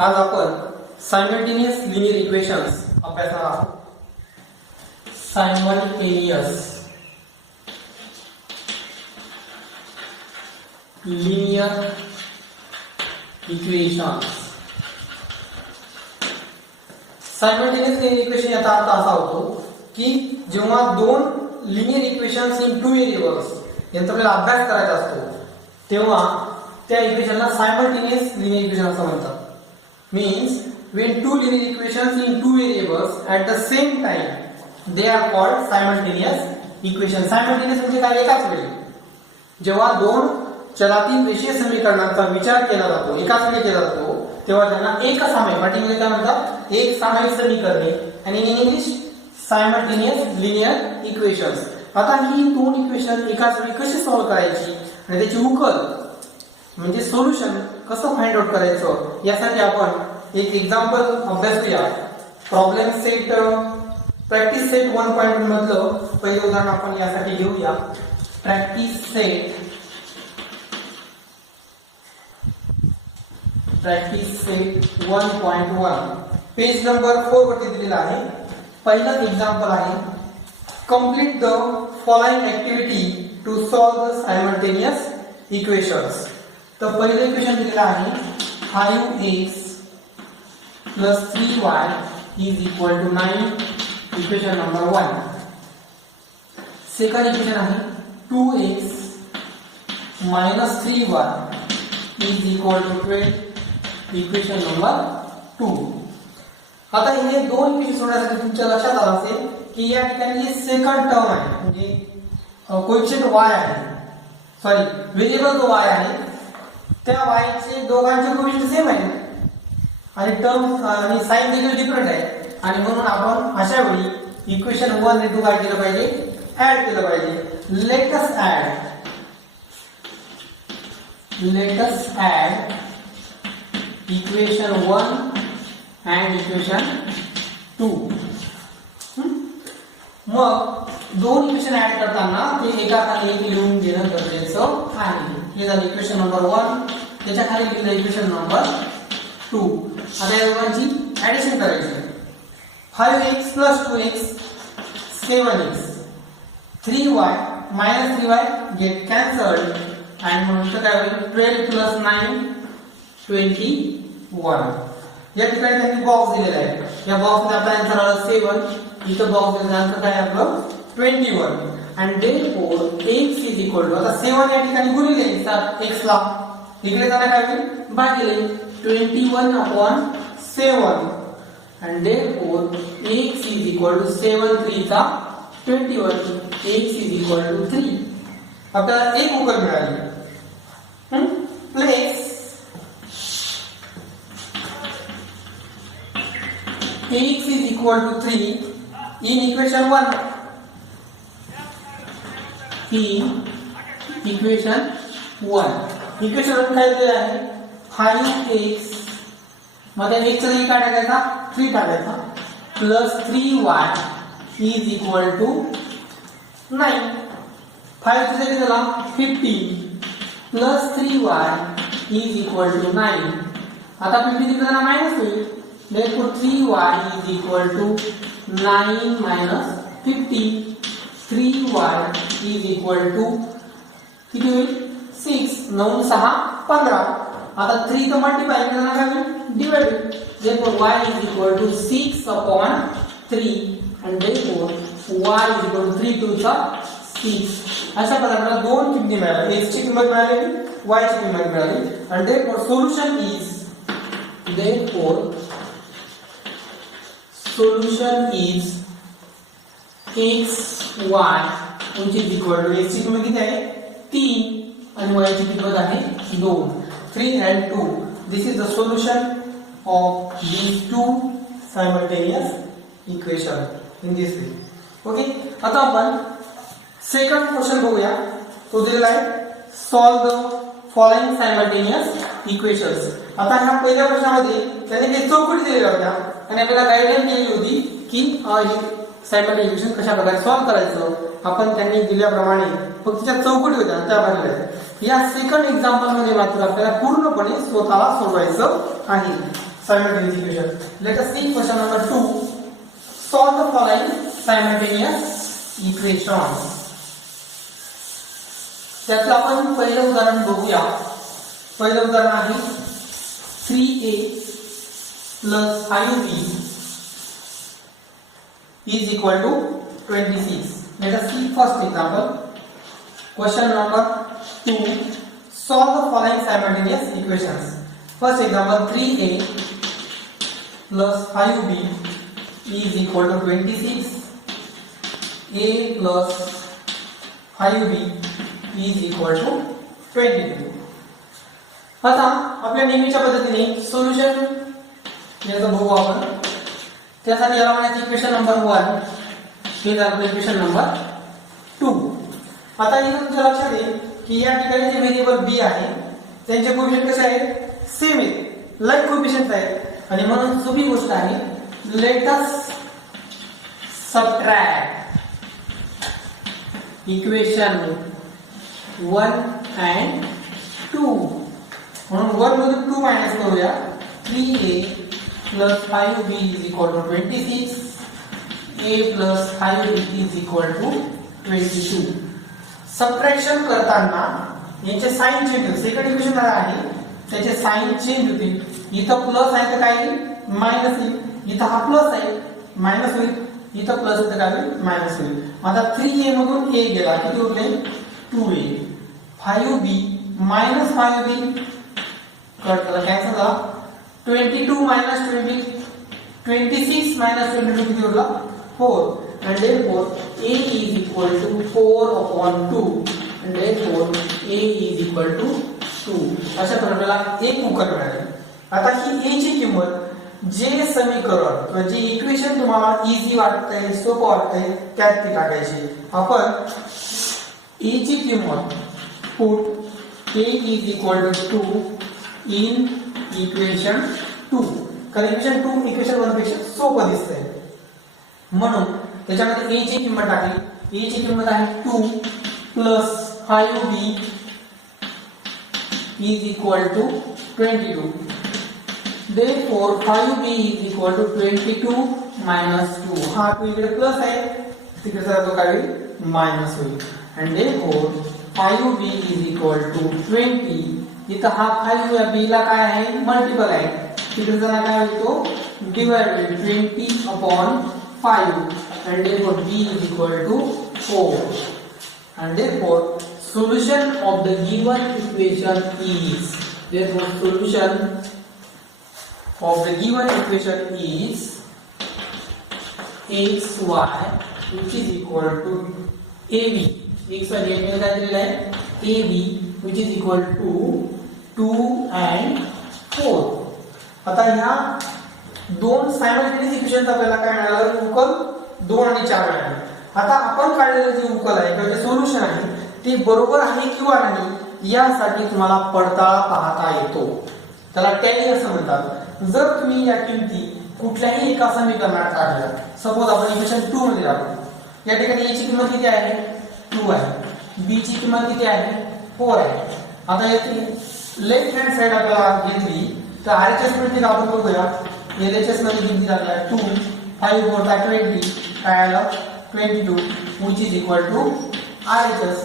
आज आपण simultaneous linear equations अभ्यासणार आहोत. Simultaneous linear equations. Simultaneous linear equation याचा अर्थ असा होतो की जेव्हा दोन linear equations in two variables यांचा आपल्याला अभ्यास करायचा असतो तेव्हा त्या इक्वेशनला सायमल्टेनियस लिनियर इक्वेशन असं म्हणतात. Means when two linear equations in two variables at the same time they are called simultaneous equations. Simultaneous म्हणजे काय? एकाच वेळी. जेव्हा दोन चलातील रेषीय समीकरणांचा विचार केला जातो, एकाच वेळी केला जातो, तेव्हा त्यांना एकसामायिक पार्टिक्युलर काय म्हणतात? एक सामायिक समीकरणे. आणि in English simultaneous linear equations. आता ही दोन इक्वेशन एकाच वेळी कशी सॉल्व्ह करायची आणि त्याची उकल म्हणजे सोल्युशन कसं फाइंड आउट करायचं यासाठी आपण एक एक्झाम्पल अभ्यासूया. प्रॉब्लेम सेट प्रॅक्टिस सेट 1.1 मधलं पहिलं उदाहरण आपण यासाठी घेऊया. प्रॅक्टिस सेट 1.1 पेज नंबर 4 वरती दिलेला आहे. पहिलं एक्झाम्पल आहे complete the following activity to solve the simultaneous equations. तर पहिलं इक्वेशन दिलेलं आहे 5x plus 3y is equal to 9. Equation number 1. Second equation आहे 2x minus 3y is equal to 12. Equation number 2. आता हे दोन इक्वेशन सोडवण्यासाठी तुमच्या लक्षात आलं असेल की या ठिकाणी जी सेकंड टर्म आहे म्हणजे कोएफिशिएंट y आहे, सॉरी व्हेरिएबल जो y आहे त्या y चे दोघांचे कोएफिशिएंट सेम आहे आणि टर्म आणि साइन देखील डिफरंट आहे आणि म्हणून आपण अशा वेळी इक्वेशन 1 आणि 2 काय केलं पाहिजे? ऍड केलं पाहिजे. Let us add equation 1 and equation 2. मग दोन इक्वेशन ऍड करताना ते एका खाली एक लिहून घेणं गरजेचं आहे. हे झालं इक्वेशन नंबर 1, त्याच्या खाली लिहिलं इक्वेशन नंबर 2. आता या दोघांची ऍडिशन करायची. 5x plus 2x 7x 3y minus 3y get cancelled and म्हणून काय होईल 12 plus 9 21. या ठिकाणी त्यांनी बॉक्स दिलेला आहे. या बॉक्स मध्ये आपला आन्सर आला 7. इथं बॉक्स मध्ये आन्सर काय आपलं 21. and therefore x is equal to आता 7 या ठिकाणी गुणिले x ला इकडे जाणार काय होईल भागिले 21/7 and therefore x is equal to 7 3 चा 21. x is equal to 3. आपल्याला एक उकल मिळाली. Place x is equal to 3 in equation 1. Equation 1. Equation 1 काय दिलेलं आहे 5x मध्ये x चा काय टाकायचा 3 टाकायचा plus 3y is equal to 9. 5 चा किती झाला 15 plus 3y is equal to 9. आता 15 तिकडे जाणार मायनस होईल. therefore 3y is equal to 9 minus 50. 3y is equal to किती होईल 6. 9 6 15. आता 3 तो मल्टीप्लाय करणार काय होईल divide. therefore y is equal to 6/3 and therefore y is equal to 3 2 चा 6. अशा प्रकारे दोन किमती मिळाल्या. x ची किंमत मिळाली, y ची किंमत मिळाली and therefore solution is xy which is equal to x ची किंमत किती आहे 3 आणि y ची किंमत आहे 2. 3 and 2. This is the solution of these two simultaneous equations in this way. Okay. आता आपण सेकंड क्वेश्चन बघूया. तो दिलेला आहे solve the following simultaneous equations. आता ह्या पहिल्या प्रश्नामध्ये त्याने काही चौकटी दिलेल्या होत्या आणि आपल्याला गाईडलाईन केली होती की सायमल्टेनियस इक्वेशन कशा प्रकारे सॉल्व करायचं. आपण त्यांनी दिल्याप्रमाणे फक्त त्या चौकटी होत्या त्या भरल्या. या सेकंड एक्झाम्पल मध्ये मात्र आपल्याला पूर्णपणे स्वतःला सोडवायचं आहे simultaneous equation. Let us see question number 2. Solve the following simultaneous equation. त्यातलं आपण पहिलं उदाहरण बघूया. पहिलं उदाहरण आहे 3a plus 5b is equal to 26. Let us see first example. Question number 2. Solve the following simultaneous equations. First example, 3a plus 5b is equal to 26. a plus 5b is equal to 22. आता आपल्या नेहमीच्या पद्धतीने solution याचं बघू आपण. त्यासाठी याला म्हणायचं इक्वेशन नंबर 1, हे झालं इक्वेशन नंबर 2. आता इथे तुमच्या लक्षात येईल की या ठिकाणी जे व्हेरिएबल बी आहे त्यांचे कोएफिशिएंट कसे आहेत, सेम आहेत, लाईक कोएफिशिएंट आहेत. आणि म्हणून सोपी गोष्ट आहे, let us subtract equation 1 and 2. म्हणून 1 मधून 2 मायनस करूया. 3a plus 5b is equal to 26. a plus 5b is equal to 22. Subtraction करताना याचे साइन चेंज होतील. सेकंड इक्वेशन आहे त्याचे साइन चेंज होतील. इथं प्लस आहे तर काय मायनस येईल. इथं हा प्लस आहे मायनस होईल. इथं प्लस आहे तर काय होईल मायनस होईल. आता 3a मधून a गेला किती उरले 2a. 5b minus 5b cut झाला कॅन्सल झाला. 22 minus 20 26 minus 22 किती उरला 4. and therefore a is equal to 4 upon 2 and therefore a is equal to 2. अशा प्रकारे एक उत्तर मिळाले. आता ही a ची किंमत जे समीकरण किंवा जे इक्वेशन तुम्हाला इझी वाटतंय सोपं वाटतंय त्यात ती टाकायची. आपण a ची किंमत put a is equal to 2 in equation 2. कारण इक्वेशन 2 इक्वेशन 1 पेक्षा सोपं दिसतंय म्हणून त्याच्यामध्ये a ची किंमत टाकली. a ची किंमत आहे 2 plus 5b is equal to 22. Therefore 5b is equal to 22 minus 2. हा 2 इकडे प्लस आहे तिकडे तो काय होईल मायनस होईल. and therefore 5b is equal to 20. इथं हा 5 या b ला काय आहे मल्टिपल आहे तिकडे जरा काय होतो divided 20 upon 5 and therefore b is equal to 4. and therefore solution of the given equation is, therefore solution of the given equation is xy which is equal to ab. xy ने काय दिलेला आहे ab which is equal to 2 and 4. आता ह्या दोन simultaneous equations आपल्याला काय मिळालं उकल 2 आणि 4 मिळाले. आता आपण काढलेलं जे उकल आहे किंवा जे सोल्युशन आहे ते बरोबर आहे किंवा नाही यासाठी तुम्हाला पडताळा पाहता येतो. त्याला टॅली असं म्हणतात. जर तुम्ही या किमती कुठल्याही एका समीकरणात काढल्या, सपोज आपण इक्वेशन 2 मध्ये टाकू, या ठिकाणी a ची किंमत किती आहे 2 आहे, b ची किंमत किती आहे 4 आहे. आता याची लेफ्ट हँड साइड आपल्याला घेतली तर RHS मध्ये आपण बघूया. LHS मध्ये किती झाली आहे 2 5 4 20 काय आलं 22 which is equal to RHS.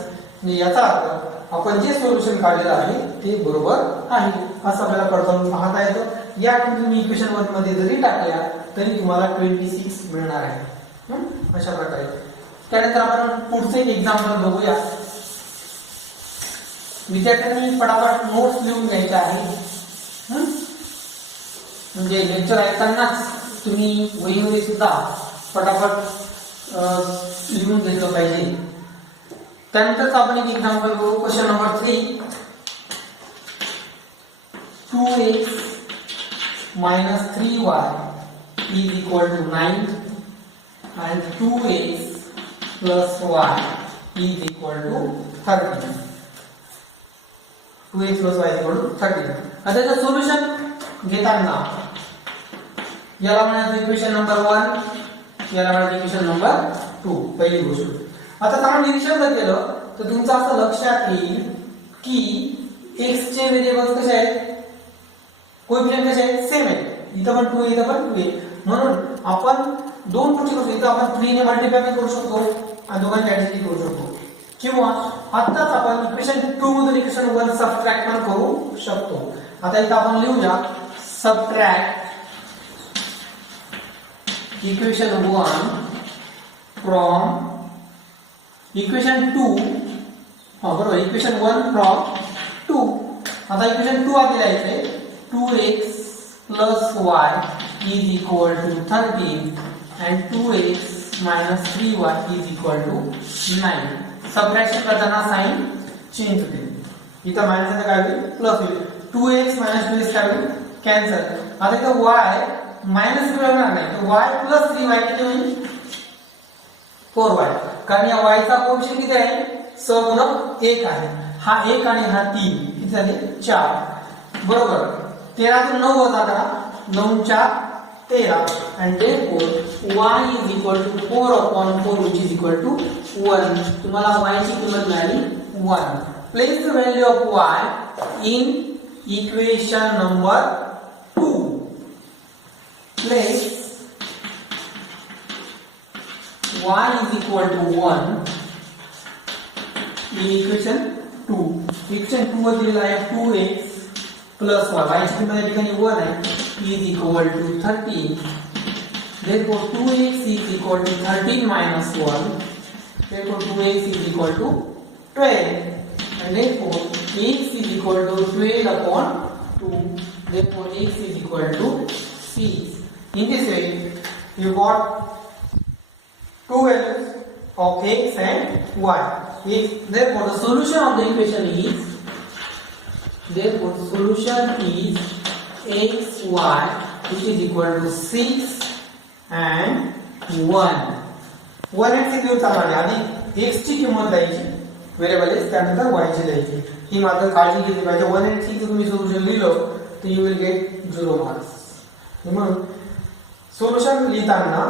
म्हणजे याचा अर्थ आपण जे सोल्युशन काढलेलं आहे ते बरोबर आहे असं आपल्याला पडताळून पाहता येतं. या तुम्ही इक्वेशन 1 मध्ये जरी टाकल्या तरी तुम्हाला 26 मिळणार आहे अशा प्रकारे. त्यानंतर आपण पुढचे एक्झाम्पल बघूया. विद्यार्थ्यांनी फटाफट नोट्स लिहून घ्यायचे आहे. म्हणजे लेक्चर ऐकतानाच तुम्ही वहीमध्ये सुद्धा फटाफट लिहून घेतलं पाहिजे. त्यानंतर आपण एक एक्झाम्पल बघू. Question number 3. 2x minus 3y is equal to 9 and 2x plus y is equal to 13. 2x plus y is equal to 13. आता त्याचं सोल्युशन घेताना याला म्हणायचं इक्वेशन नंबर 1, याला म्हणायचं इक्वेशन नंबर 2. पहिली गोष्ट. आता आपण निरीक्षण जर केलं तर तुमचं असं लक्षात येईल की x चे व्हेरिएबल्स कसे आहेत, कोएफिशियंट कसे आहेत, सेम आहेत. इथं पण 2 इथं पण 2 आहे. म्हणून आपण दोन गोष्टी करू शकतो. इथं आपण 3 ने मल्टिप्लाय करू शकतो आणि दोघांची ऍडिशन करू शकतो. किंवा आत्ताच आपण इक्वेशन 2 मधून इक्वेशन 1 सबट्रॅक्ट पण करू शकतो. आता इथं आपण लिहूया सबट्रॅक्ट इक्वेशन 1 फ्रॉम इक्वेशन 2. बरोबर, इक्वेशन 1 फ्रॉम 2. आता इक्वेशन 2 आलेलं आहे इथे 2x plus y is equal to 13 and 2x minus 3y is equal to 9. Subtraction करताना साइन चेंज होते. इथं मायनस काय होईल, प्लस होईल. 2x minus 2x काय होईल, कॅन्सल. आता इथं y मायनस 3y होणार नाही, तर y plus 3y किती होईल, 4y. कारण या y चा कोएफिशियंट किती आहे, सहगुणक 1 आहे. हा 1 आणि हा 3 किती झाले, 4. बरोबर. 13 तून 9 वजा करा, 9 4 13 and therefore y is equal to 4 upon 4 which is equal to 1. तुम्हाला y ची किंमत मिळाली 1. Place the value of y in equation number 2. Place y is equal to 1 in equation 2. Equation 2 मध्ये दिलेला आहे 2x plus y. y ची किंमत या ठिकाणी 1 आहे, is equal to 13. Therefore 2x is equal to 13 minus 1. Therefore 2x is equal to 12. And therefore x is equal to 12 upon 2. Therefore x is equal to 6. In this way you got two values of x and y. Therefore the solution of the equation is xy which is equal to 6 and 1. 1 and 6 घेऊन चालणार. आधी x ची किंमत द्यायची, variable x, त्यानंतर y ची द्यायची. ही मात्र काळजी घेतली पाहिजे. 1 and 6 तुम्ही सोल्युशन लिहिलं तर यू विल गेट 0 मार्क्स. म्हणून सोल्युशन लिहिताना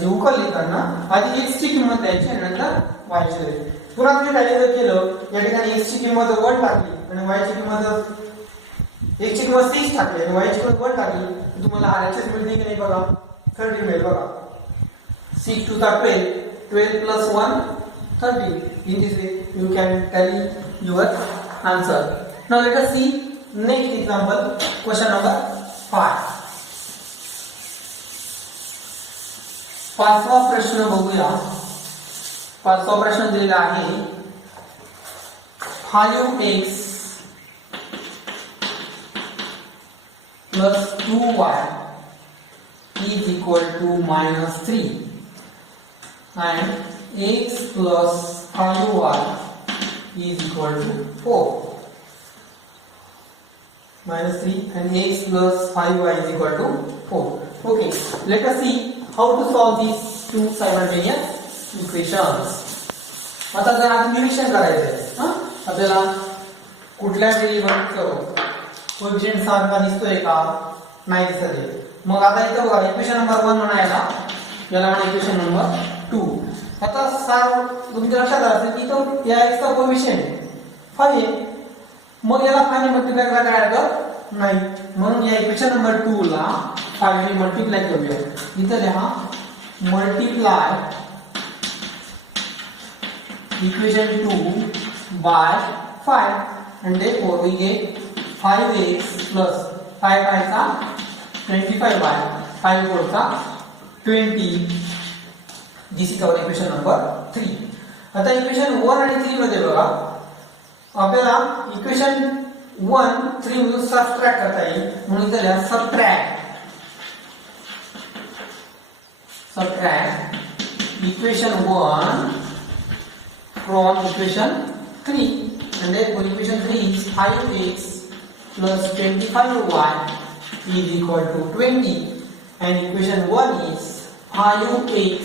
जे उकल लिहिताना आधी x ची किंमत द्यायची आणि नंतर y ची द्यायची. पुन्हा तुम्ही काय केलं, या ठिकाणी x ची किंमत 1 टाकली आणि y ची किंमत x ची किंमत 6 टाकली आणि y ची किंमत 1 टाकली, तुम्हाला RHS मिळते की नाही बघा, 30 मिळेल बघा. 6 to 12, 12 plus 1 13. In this way you can tally your answer. Now let us see next example, question number 5. पाचवा प्रश्न बघूया. पाचवा प्रश्न दिलेला आहे 5x plus 2y is equal to minus 3 and x plus 5y is equal to 4. Minus 3 and x plus 5y is equal to 4. Okay, let us see how to solve these two simultaneous equations. आता जर आपण निरीक्षण करायचं आहे, आपल्याला कुठल्या व्हेरिएबलचं coefficient सारखा दिसतोय का, नाही दिसत आहे. मग आता इथे बघा इक्वेशन नंबर 1 म्हणायला, याला म्हणा इक्वेशन नंबर 2. आता तुमच्या लक्षात आलं की तो या x चा कोएफिशियंट 5 आहे. मग याला 5 ने मल्टिप्लाय करायला काय हरकत नाही. म्हणून या इक्वेशन नंबर 2 ला 5 ने मल्टिप्लाय करूया. इथे लिहा multiply equation 2 by 5 and therefore we get 5x plus 5 चा 25y, 5 4 चा 20. This is our equation number 3. आता इक्वेशन 1 आणि 3 मध्ये बघा आपल्याला इक्वेशन 1 3 मधून सबट्रॅक्ट करता येईल. म्हणून इथे लिहा subtract equation 1 from equation 3 and therefore equation 3 is 5x plus 25y is equal to 20 and equation 1 is 5x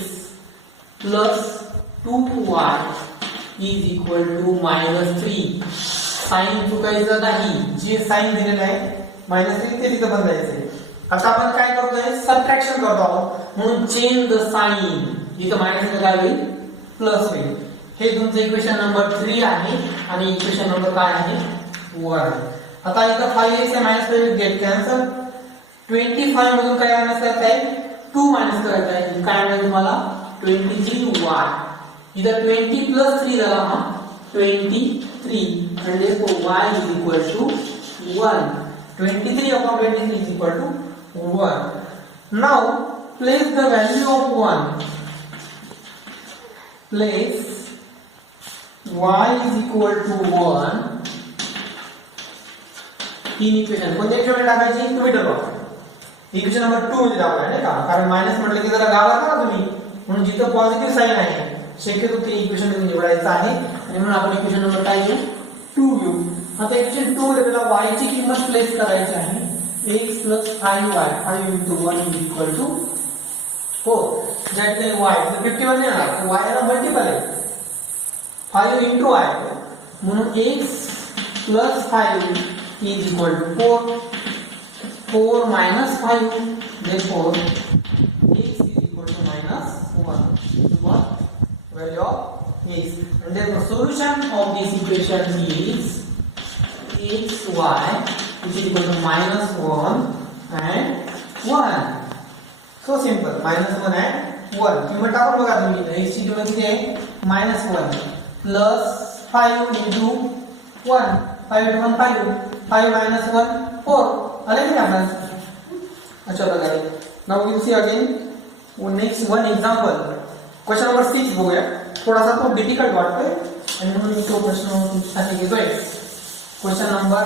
plus 2y is equal to minus 3. Sign चुकायचं नाही, जे साइन दिलेलं आहे -3 ते तिथं बदलायचं. आता आपण काय करतोय, सबट्रॅक्शन करतो आहोत. म्हणून चेंज द साइन. इथं मायनस काय होईल, प्लस होईल. हे तुमचं इक्वेशन नंबर 3 आहे आणि इक्वेशन नंबर काय आहे 1. आता इथं 5x आहे मायनस 5 गेट कॅन्सल. 25 मधून काय मायनस करायचं आहे 2 मायनस करायचं आहे. काय मिळेल तुम्हाला 23y. इथं 20 प्लस 3 झाला हा 23 and therefore y is equal to 1. 23 upon 23 is equal to 1. Now place the value of 1. Place y is equal to 1 in equation. कोणत्या इक्वेशन टाकायची तुम्ही ठरवा. इक्वेशन नंबर 2 मध्ये टाका नाही का, कारण मायनस म्हटलं की जरा घाबरता ना तुम्ही, म्हणून जिथं पॉझिटिव्ह साइन आहे शक्यतो ते इक्वेशन तुम्ही निवडायचं आहे आणि म्हणून आपण इक्वेशन नंबर काय घेऊ 2 घेऊ. आता इक्वेशन 2 मध्ये त्याला y ची किंमत प्लेस करायची आहे. x + 5y 5 * 1 = 4. ज्या ठिकाणी y 51 येणार y ला मल्टिपल आहे 5 * y म्हणून x + 5 is equal to 4. 4 minus 5, therefore x is equal to -1. What value of x? And then the solution of this equation is xy, which is equal to -1 and 1. So simple. -1 and 1. किंमत टाकून बघा तुम्ही. x ची किंमत किती आहे -1 plus 5 into 1. 5 into 1 5. 5 minus 1 4. आले की आपण अशा प्रकारे. Now will see again next one example. Question number 6 बघूया. थोडासा तो डिफिकल्ट वाटतोय आणि म्हणून मी तो प्रश्न तुमच्यासाठी घेतोय. क्वेश्चन नंबर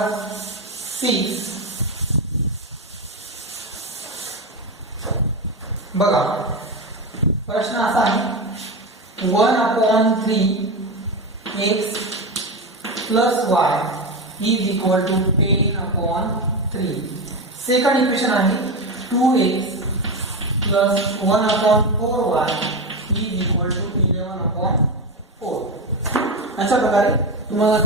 6 बघा. प्रश्न असा आहे 1/3 x plus y is equal to 10/3. Second equation आहे 2x plus 1/4y is equal to 11/4. अशा प्रकारे तुम्हाला